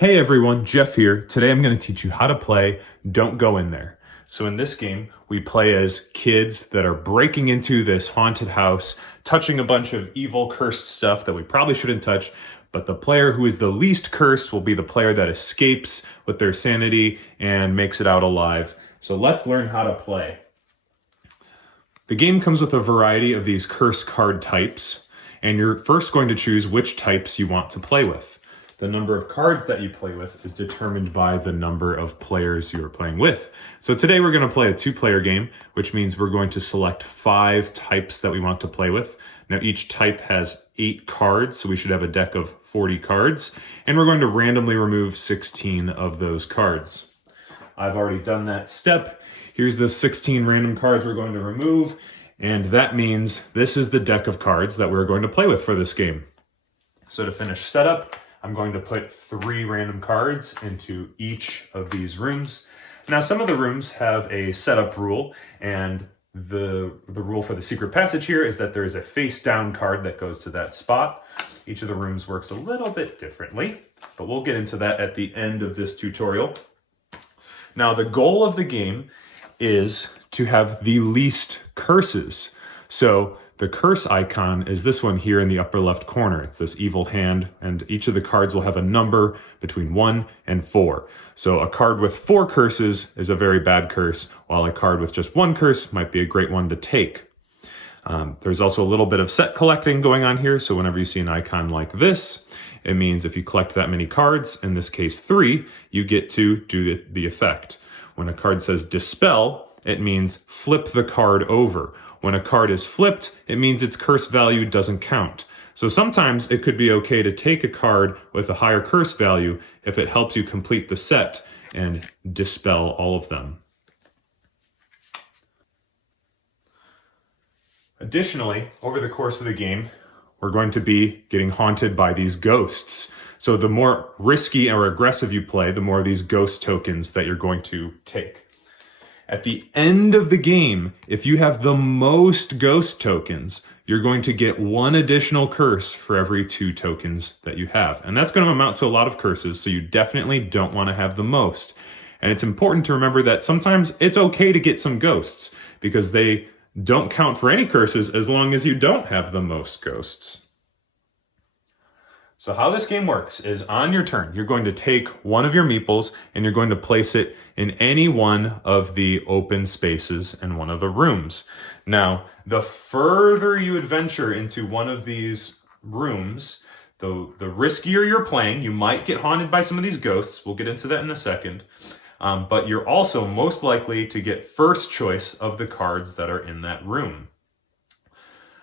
Hey everyone, Jeff here. Today I'm going to teach you how to play Don't Go In There. So in this game, we play as kids that are breaking into this haunted house, touching a bunch of evil, cursed stuff that we probably shouldn't touch, but the player who is the least cursed will be the player that escapes with their sanity and makes it out alive. So let's learn how to play. The game comes with a variety of these curse card types, and you're first going to choose which types you want to play with. The number of cards that you play with is determined by the number of players you are playing with. So today we're going to play a 2-player game, which means we're going to select 5 types that we want to play with. Now each type has 8 cards, so we should have a deck of 40 cards, and we're going to randomly remove 16 of those cards. I've already done that step. Here's the 16 random cards we're going to remove, and that means this is the deck of cards that we're going to play with for this game. So to finish setup, I'm going to put 3 random cards into each of these rooms. Now, some of the rooms have a setup rule, and the rule for the secret passage here is that there is a face down card that goes to that spot. Each of the rooms works a little bit differently, but we'll get into that at the end of this tutorial. Now, the goal of the game is to have the least curses. So the curse icon is this one here in the upper left corner. It's this evil hand, and each of the cards will have a number between 1 and 4. So a card with 4 curses is a very bad curse, while a card with just 1 curse might be a great one to take. There's also a little bit of set collecting going on here, so whenever you see an icon like this, it means if you collect that many cards, in this case 3, you get to do the effect. When a card says dispel, it means flip the card over. When a card is flipped, it means its curse value doesn't count. So sometimes it could be okay to take a card with a higher curse value if it helps you complete the set and dispel all of them. Additionally, over the course of the game, we're going to be getting haunted by these ghosts. So the more risky or aggressive you play, the more of these ghost tokens that you're going to take. At the end of the game, if you have the most ghost tokens, you're going to get 1 additional curse for every 2 tokens that you have. And that's going to amount to a lot of curses, so you definitely don't want to have the most. And it's important to remember that sometimes it's okay to get some ghosts, because they don't count for any curses as long as you don't have the most ghosts. So how this game works is on your turn, you're going to take one of your meeples and you're going to place it in any one of the open spaces in one of the rooms. Now, the further you adventure into one of these rooms, the riskier you're playing. You might get haunted by some of these ghosts. We'll get into that in a second. But you're also most likely to get first choice of the cards that are in that room.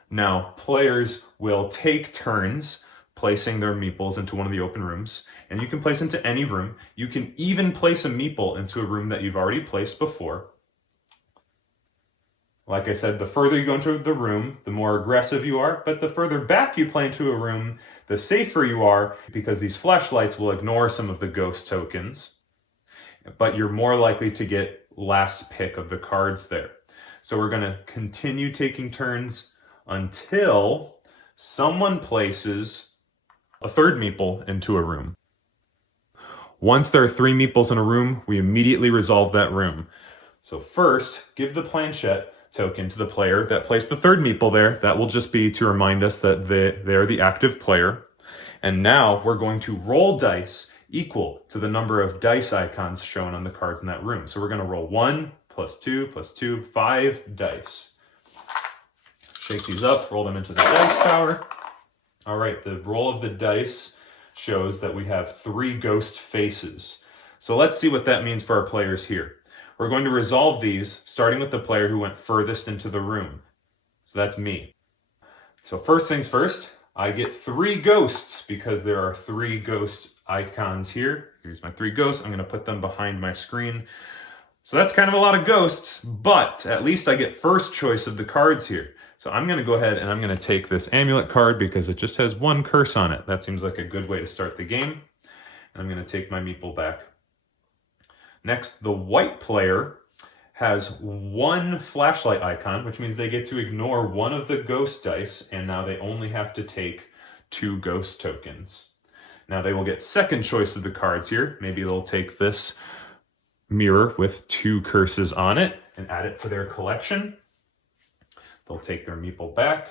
Now, players will take turns placing their meeples into one of the open rooms, and you can place into any room. You can even place a meeple into a room that you've already placed before. Like I said, the further you go into the room, the more aggressive you are, but the further back you play into a room, the safer you are, because these flashlights will ignore some of the ghost tokens, but you're more likely to get last pick of the cards there. So we're going to continue taking turns until someone places a 3rd meeple into a room. Once there are 3 meeples in a room, we immediately resolve that room. So first, give the planchette token to the player that placed the 3rd meeple there. That will just be to remind us that they're the active player. And now we're going to roll dice equal to the number of dice icons shown on the cards in that room. So we're going to roll 1 + 2 + 2, 5 dice. Shake these up, roll them into the dice tower. All right, the roll of the dice shows that we have 3 ghost faces. So let's see what that means for our players here. We're going to resolve these, starting with the player who went furthest into the room. So that's me. So first things first, I get 3 ghosts because there are 3 ghost icons here. Here's my 3 ghosts. I'm going to put them behind my screen. So that's kind of a lot of ghosts, but at least I get first choice of the cards here. So I'm going to go ahead and I'm going to take this amulet card because it just has 1 curse on it. That seems like a good way to start the game. And I'm going to take my meeple back. Next, the white player has 1 flashlight icon, which means they get to ignore 1 of the ghost dice, and now they only have to take 2 ghost tokens. Now they will get second choice of the cards here. Maybe they'll take this mirror with 2 curses on it and add it to their collection. They'll take their meeple back.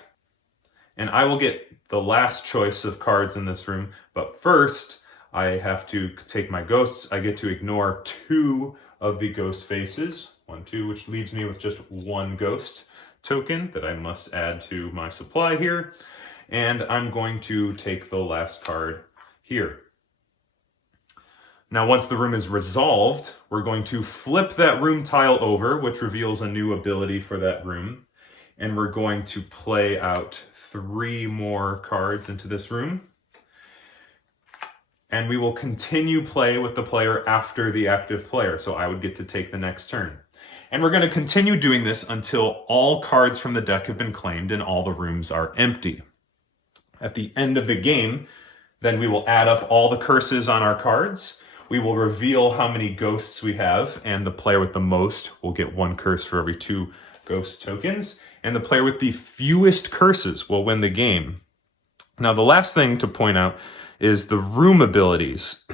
And I will get the last choice of cards in this room. But first, I have to take my ghosts. I get to ignore 2 of the ghost faces. 1, 2, which leaves me with just 1 ghost token that I must add to my supply here. And I'm going to take the last card here. Now, once the room is resolved, we're going to flip that room tile over, which reveals a new ability for that room. And we're going to play out 3 more cards into this room. And we will continue play with the player after the active player. So I would get to take the next turn. And we're going to continue doing this until all cards from the deck have been claimed and all the rooms are empty. At the end of the game, then we will add up all the curses on our cards. We will reveal how many ghosts we have, and the player with the most will get 1 curse for every 2 ghost tokens. And the player with the fewest curses will win the game. Now, the last thing to point out is the room abilities.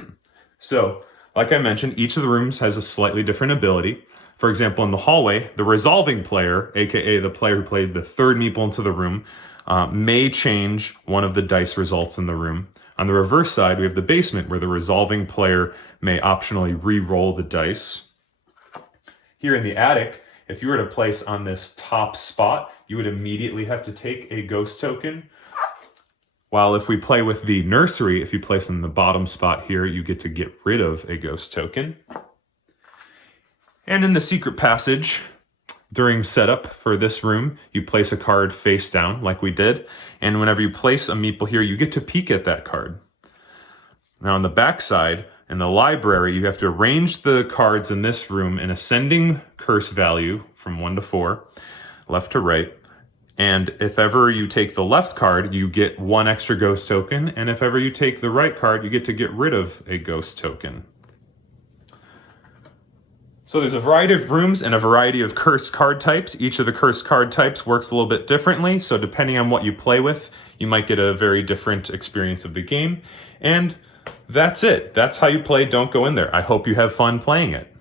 So, like I mentioned, each of the rooms has a slightly different ability. For example, in the hallway, the resolving player, aka the player who played the 3rd meeple into the room, may change one of the dice results in the room. On the reverse side, we have the basement, where the resolving player may optionally re-roll the dice. Here in the attic, if you were to place on this top spot, you would immediately have to take a ghost token. While if we play with the nursery, if you place on the bottom spot here, you get to get rid of a ghost token. And in the secret passage, during setup for this room, you place a card face down like we did. And whenever you place a meeple here, you get to peek at that card. Now on the back side, in the library, you have to arrange the cards in this room in ascending curse value from 1 to 4, left to right. And if ever you take the left card, you get 1 extra ghost token. And if ever you take the right card, you get to get rid of a ghost token. So there's a variety of rooms and a variety of cursed card types. Each of the cursed card types works a little bit differently. So depending on what you play with, you might get a very different experience of the game. And that's it. That's how you play Don't Go In There. I hope you have fun playing it.